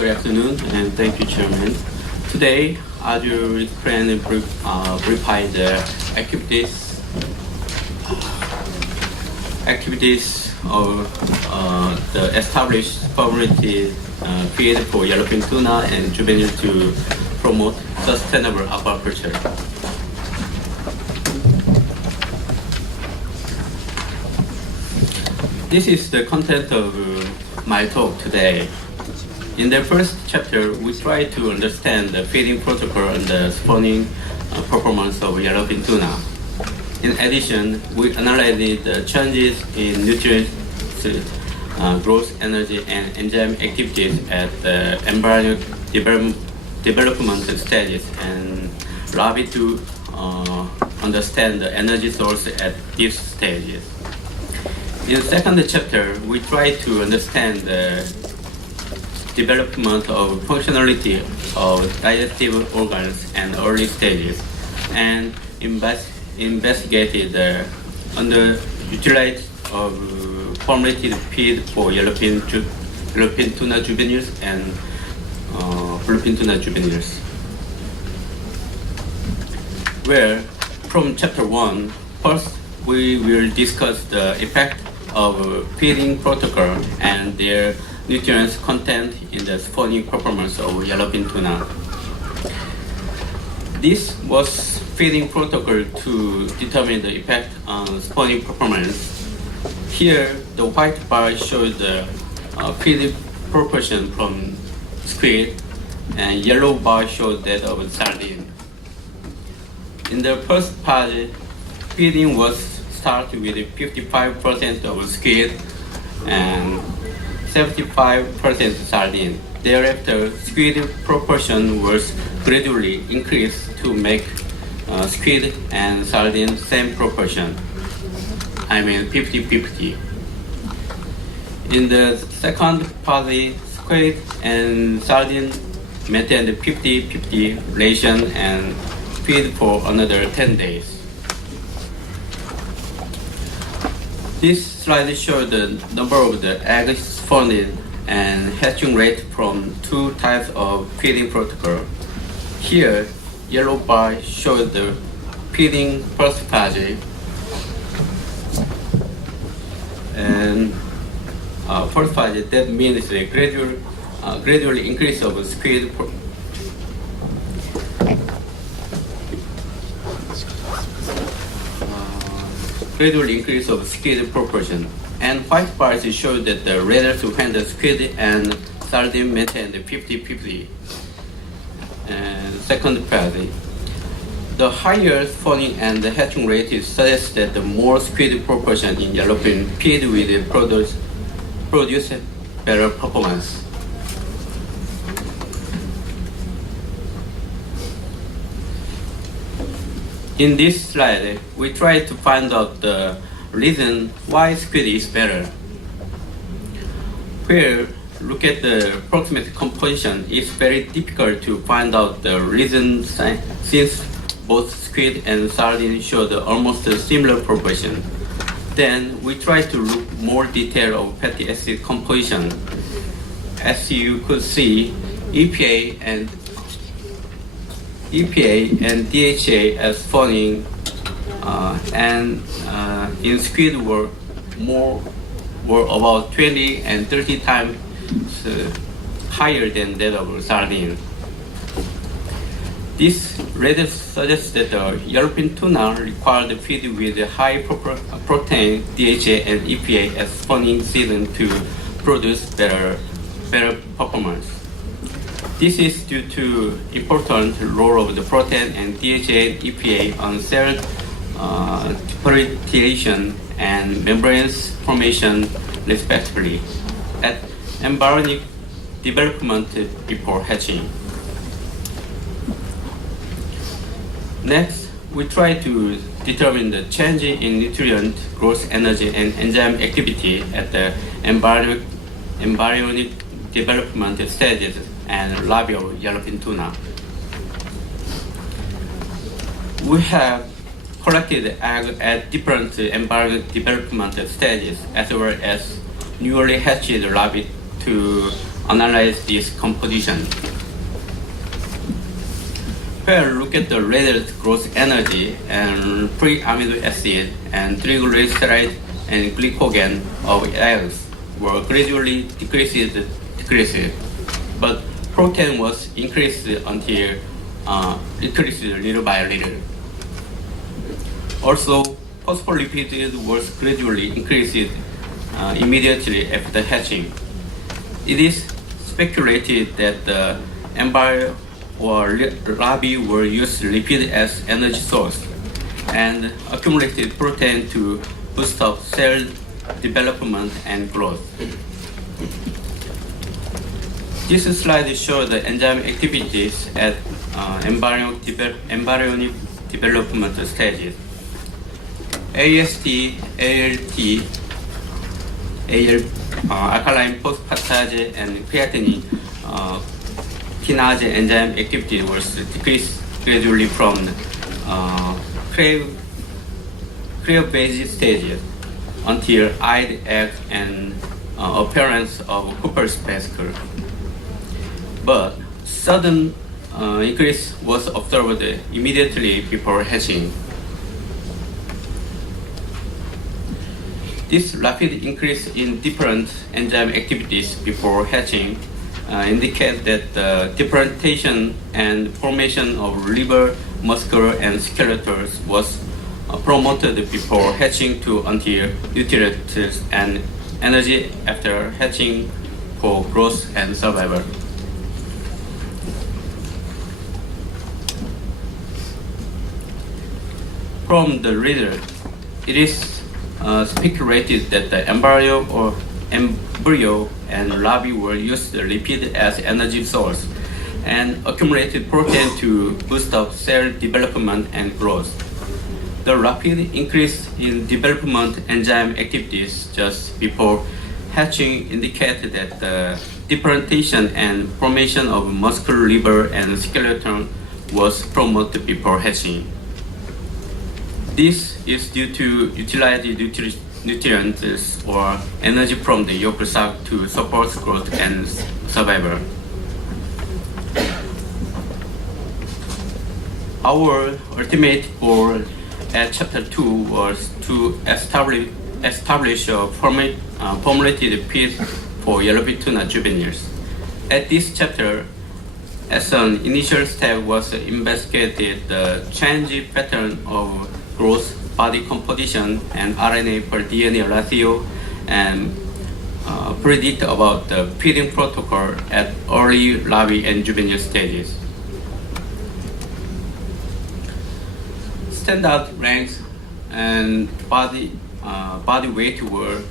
Good afternoon, and thank you, Chairman. Today, I will explain and verify the activities of the established community feed for yellowfin tuna and juvenile to promote sustainable aquaculture. This is the content of my talk today. In the first chapter, we try to understand the feeding protocol and the spawning performance of yellowfin tuna. In addition, we analyzed the changes in nutrients, growth energy, and enzyme activities at the embryo development stages and lobby to understand the energy source at these stages. In the second chapter, we try to understand the development of functionality of digestive organs and early stages, and investigated the underutilized of formulated feed for yellowfin tuna juveniles and bluefin tuna juveniles. Where, from chapter 1, first we will discuss the effect of feeding protocol and their nutrients content in the spawning performance of yellowfin tuna. This was feeding protocol to determine the effect on spawning performance. Here, the white bar shows the feed proportion from squid, and yellow bar shows that of sardine. In the first part, feeding was started with 55% of squid and 75% sardine. Thereafter, squid proportion was gradually increased to make squid and sardine same proportion. I mean 50-50. In the second phase, squid and sardine maintained 50-50 relation and feed for another 10 days. This slide shows the number of the eggs spawned and hatching rate from two types of feeding protocol. Here, yellow bar shows the feeding first phase, and first phase, that means a gradual increase of squid proportion. And white bars show that the rates when the squid and sardine maintained 50-50. And second phase, the higher spawning and the hatching rate suggests that the more squid proportion in yellowfin feed will produce better performance. In this slide, we try to find out the reason why squid is better. Where look at the approximate composition, it's very difficult to find out the reason since both squid and sardine show the almost similar proportion. Then we try to look more detail of fatty acid composition. As you could see, EPA and DHA as spawning and in squid were about 20 and 30 times higher than that of sardine. This rather suggests that the yellowfin tuna required feed with high protein, DHA, and EPA as spawning season to produce better performance. This is due to important role of the protein and DHA and EPA on cell differentiation and membrane formation respectively at embryonic development before hatching. Next, we try to determine the change in nutrient, growth energy, and enzyme activity at the embryonic development stages and labial yellowfin tuna. We have collected eggs at different embryonic development stages as well as newly hatched rabbit to analyze this composition. Here, look at the related growth energy and free amino acid and triglyceride and glycogen of eggs were gradually decreased, but protein was increased until decreased little by little. Also, phospholipid was gradually increased immediately after hatching. It is speculated that the embryo or larvae will use lipid as energy source and accumulated protein to boost up cell development and growth. This slide shows the enzyme activities at embryonic development stages. AST, ALT, alkaline phosphatase, and creatine kinase enzyme activity was decreased gradually from cryo-based stages until eyed egg and appearance of Cooper's vesicle. But sudden increase was observed immediately before hatching. This rapid increase in different enzyme activities before hatching indicate that the differentiation and formation of liver, muscle, and skeletons was promoted before hatching to until nutrients and energy after hatching for growth and survival. From the result, it is speculated that the embryo and larvae will use the lipid as energy source and accumulated protein to boost up cell development and growth. The rapid increase in development enzyme activities just before hatching indicated that the differentiation and formation of muscle, liver, and skeleton was promoted before hatching. This is due to utilizing nutrients or energy from the yolk sac to support growth and survival. Our ultimate goal at Chapter 2 was to establish a formulated feed for yellowfin tuna juveniles. At this chapter, as an initial step was investigated the change pattern of growth, body composition, and RNA per DNA ratio, and predict about the feeding protocol at early larvae and juvenile stages. Standard ranks and body weight were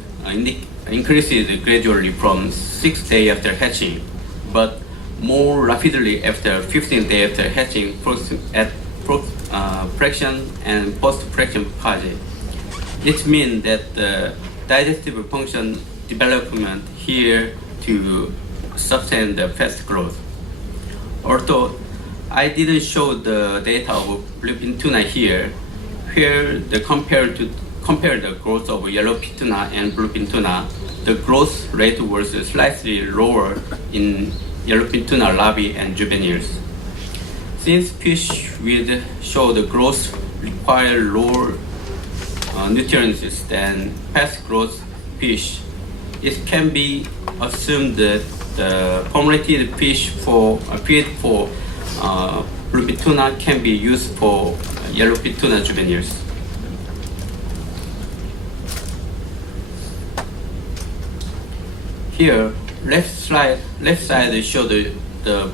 increased gradually from 6 days after hatching, but more rapidly after 15 days after hatching at fraction and post-fraction phase. It means that the digestive function development here to sustain the fast growth. Although I didn't show the data of bluefin tuna here, compare the growth of yellowfin tuna and bluefin tuna, the growth rate was slightly lower in yellowfin tuna larvae and juveniles. Since fish will show the growth require lower nutrients than fast growth fish, it can be assumed that the formulated feed for bluefin tuna can be used for yellowfin tuna juveniles. Here, left side show the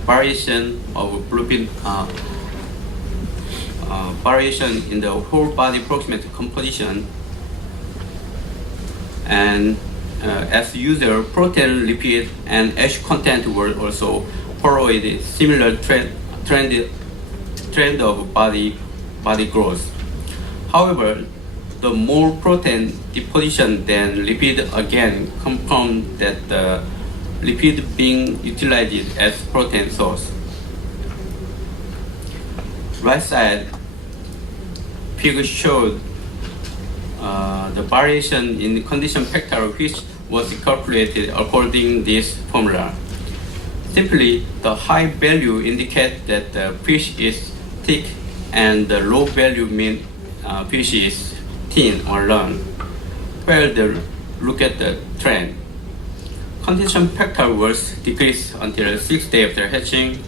variation of bluefin variation in the whole body proximate composition, and as usual, protein, lipid, and ash content were also followed similar trend of body growth. However, the more protein deposition than lipid again confirmed that the lipid being utilized as protein source. Right side figure showed the variation in condition factor which was calculated according to this formula. Simply, the high value indicates that the fish is thick, and the low value means fish is thin or lean. Look at the trend. Condition factor was decreased until 6 days after hatching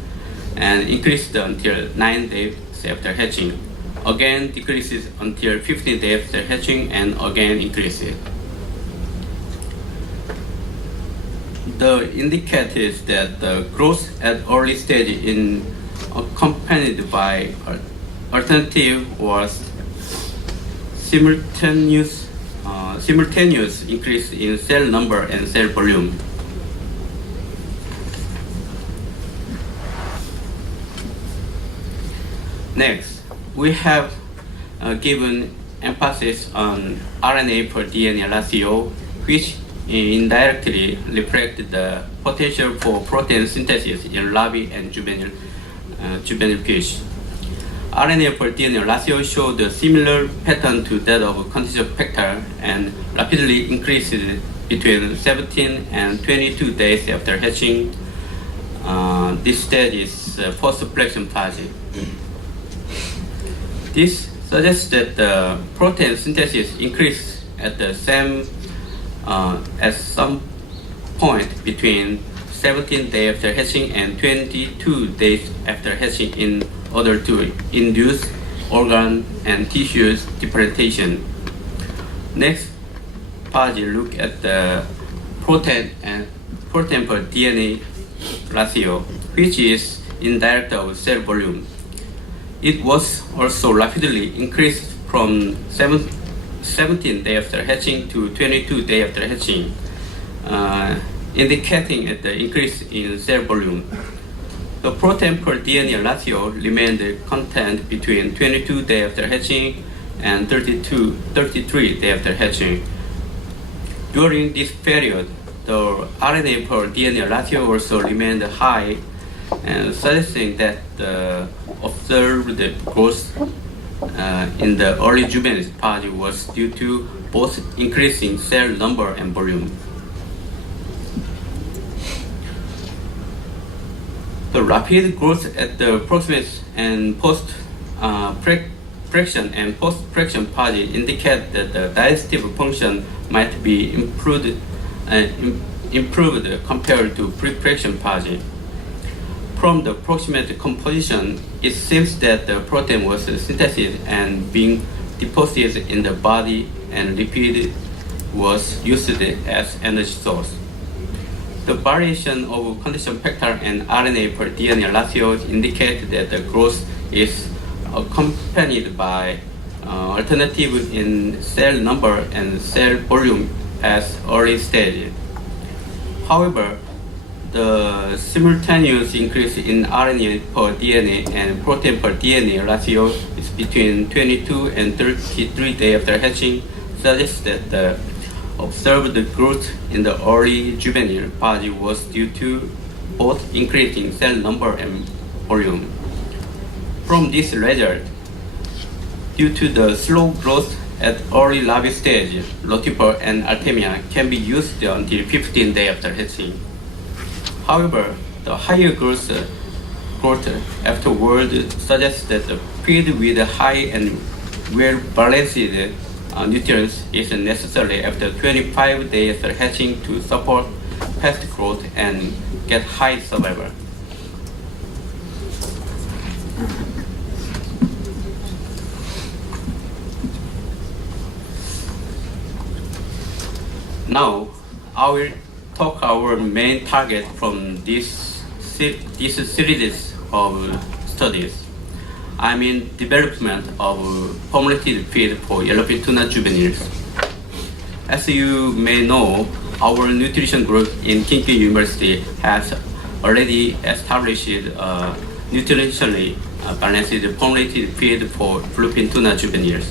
and increased until 9 days after hatching. Again decreases until 15 days after hatching and again increases. The indicates that the growth at early stage is accompanied by alternative was simultaneous increase in cell number and cell volume. Next, we have given emphasis on RNA per DNA ratio, which indirectly reflects the potential for protein synthesis in larvae and juvenile fish. RNA per DNA ratio showed a similar pattern to that of condition factor and rapidly increased between 17 and 22 days after hatching. This stage is post-flexion phase. This suggests that the protein synthesis increased at the same at some point between 17 days after hatching and 22 days after hatching in order to induce organ and tissues differentiation. Next, look at the protein per DNA ratio, which is indirect of cell volume. It was also rapidly increased from 17 days after hatching to 22 days after hatching, indicating the increase in cell volume. The protein per DNA ratio remained constant between 22 days after hatching and 33 days after hatching. During this period, the RNA per DNA ratio also remained high, and suggesting that the observed growth in the early juvenile stage was due to both increasing cell number and volume. The rapid growth at the proximate and post-fraction and post-fraction phase indicate that the digestive function might be improved compared to pre-fraction phase. From the proximate composition, it seems that the protein was synthesized and being deposited in the body, and lipid was used as energy source. The variation of condition factor and RNA per DNA ratios indicate that the growth is accompanied by alternative in cell number and cell volume as early stage. However, the simultaneous increase in RNA per DNA and protein per DNA ratio is between 22 and 33 days after hatching, suggests that the observed growth in the early juvenile phase was due to both increasing cell number and volume. From this result, due to the slow growth at early larvae stage, Rotifer and Artemia can be used until 15 days after hatching. However, the higher growth afterward suggests that the feed with high and well-balanced nutrients is necessary after 25 days after hatching to support fast growth and get high survival. Now, I will talk our main target from this series of studies. I mean development of formulated feed for yellowfin tuna juveniles. As you may know, our nutrition group in Kinki University has already established nutritionally balanced formulated feed for bluefin tuna juveniles.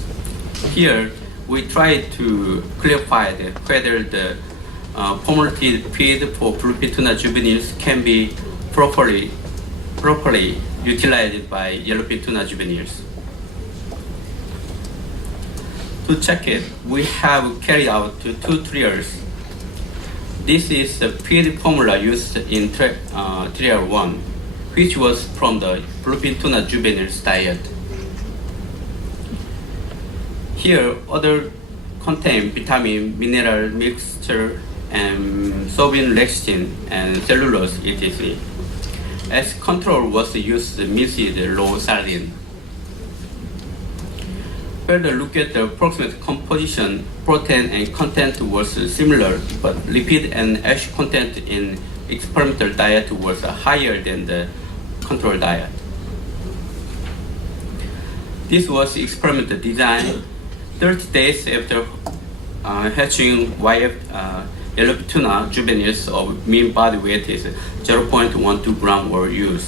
Here, we try to clarify whether the formulated feed for bluefin tuna juveniles can be properly utilized by yellowfin tuna juveniles. To check it, we have carried out two trials. This is the feed formula used in trial 1, which was from the bluefin tuna juveniles diet. Here, other contain vitamin, mineral mixture, and soybean lecithin and cellulose, etc. As control was used minced raw sardine. Further look at the approximate composition, protein and content was similar, but lipid and ash content in experimental diet was higher than the control diet. This was experimental design. 30 days after hatching yellow tuna juveniles of mean body weight is 0.12 gram were used.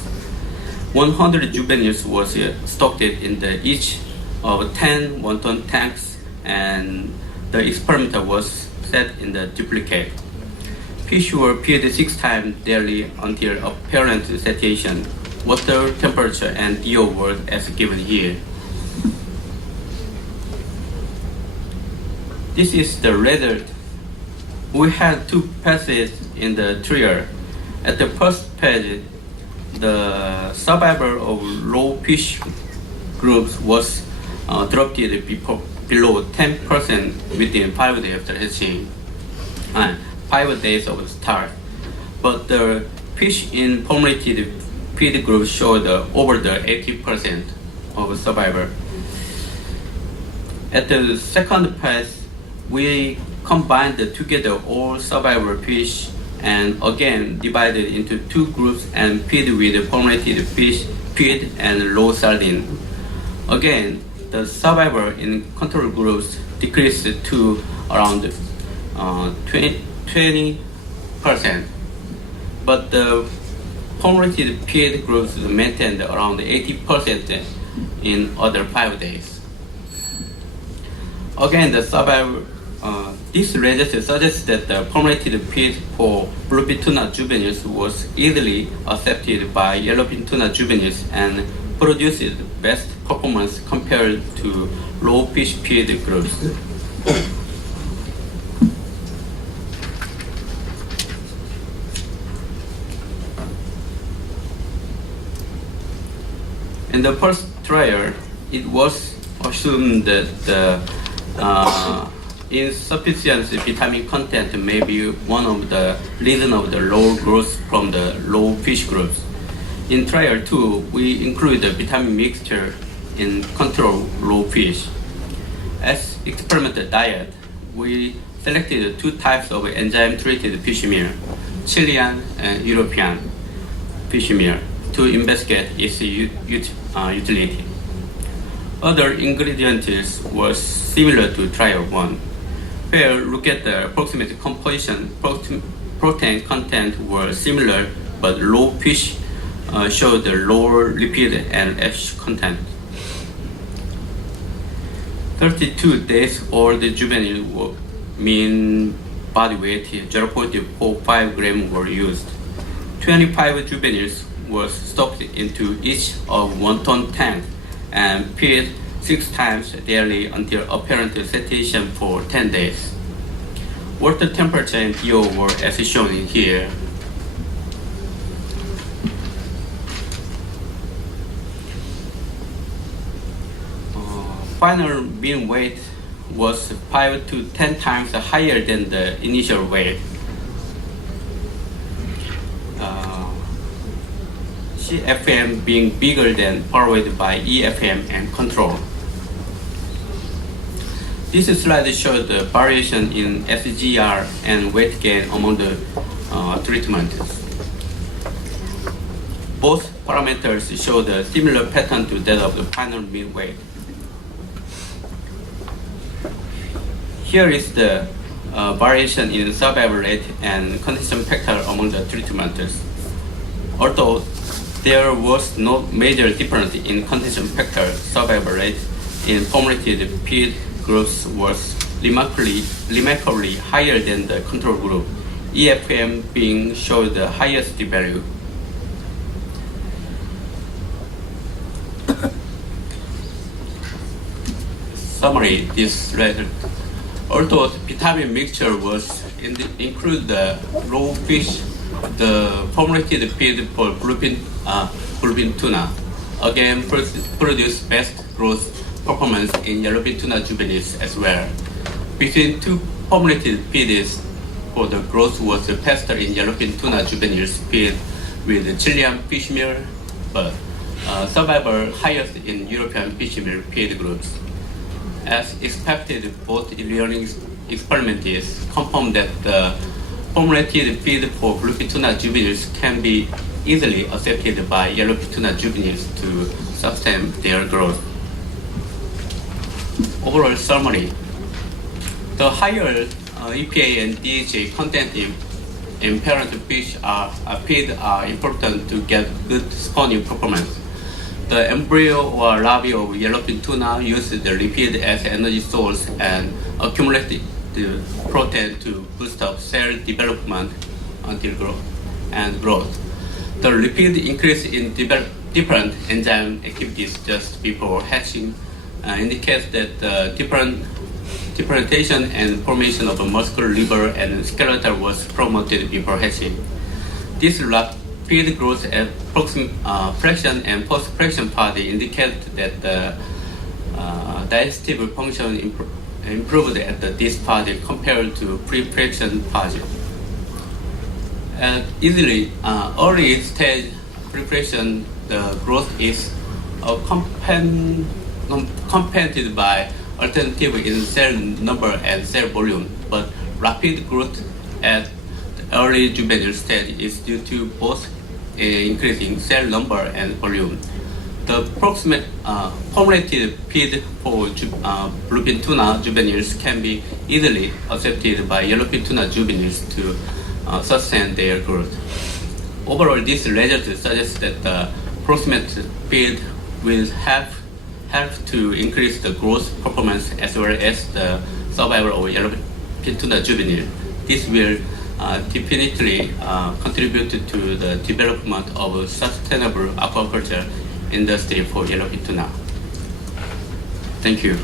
100 juveniles was stocked in each of 10 1-ton tanks, and the experiment was set in the duplicate. Fish were fed 6 times daily until apparent satiation. Water temperature and DO were as given here. This is the result. We had 2 phases in the trial. At the first phase, the survival of low fish groups was dropped below 10% within 5 days after hatching, 5 days of start. But the fish in formulated feed group showed over the 80% of survival. At the second phase, we combined together all survivor fish and again divided into 2 groups and feed with formulated fish feed and raw sardine. Again, the survivor in control groups decreased to around 20%, but the formulated feed groups maintained around 80% in other 5 days. Again, the survivor this result suggests that the formulated feed for bluefin tuna juveniles was easily accepted by yellowfin tuna juveniles and produced best performance compared to raw fish feed groups. In the first trial, it was assumed that the insufficient vitamin content may be one of the reasons of the low growth from the low fish groups. In trial 2, we include the vitamin mixture in control raw fish. As experimental diet, we selected 2 types of enzyme-treated fish meal, Chilean and European fish meal, to investigate its utility. Other ingredients were similar to trial 1. Where look at the approximate composition, protein content were similar, but raw fish showed the lower lipid and ash content. 32 days old juvenile mean body weight 0.45 gram were used. 25 juveniles were stocked into each of 1-ton tank and fed 6 times daily until apparent satiation for 10 days. Water temperature and DO were as shown in here. Final mean weight was 5 to 10 times higher than the initial weight. CFM being bigger than followed by EFM and control. This slide shows the variation in SGR and weight gain among the treatments. Both parameters show the similar pattern to that of the final mean weight. Here is the variation in survival rate and condition factor among the treatments. Although there was no major difference in condition factor, survival rate in formulated feed groups was remarkably higher than the control group, EFM being showed the highest value. Summary: this result. Although vitamin mixture was include the raw fish, the formulated feed for bluefin tuna, again produce best growth performance in yellowfin tuna juveniles as well. Between two formulated feeds for the growth was faster in yellowfin tuna juveniles feed with Chilean fish meal, but survival highest in European fish meal feed groups. As expected, both learning experiments confirm that the formulated feed for bluefin tuna juveniles can be easily accepted by yellowfin tuna juveniles to sustain their growth. Overall summary: the higher EPA and DHA content in parent fish feed are important to get good spawning performance. The embryo or larvae of yellowfin tuna use the lipid as energy source and accumulate the protein to boost up cell development until growth. The lipid increase in different enzyme activities just before hatching indicates that the differentiation and formation of a muscular liver and skeletal was promoted before hatching. This rapid growth at fraction and post-fraction part indicate that the digestive function improved at this part compared to pre-fraction part. Early stage pre-fraction, the growth is compensated by alternative in cell number and cell volume, but rapid growth at the early juvenile stage is due to both increasing cell number and volume. The approximate formulated feed for bluefin tuna juveniles can be easily accepted by yellowfin tuna juveniles to sustain their growth. Overall, this result suggests that the approximate feed will help to increase the growth performance as well as the survival of yellowfin tuna juvenile. This will definitely contribute to the development of sustainable aquaculture industry for yellowfin tuna. Thank you.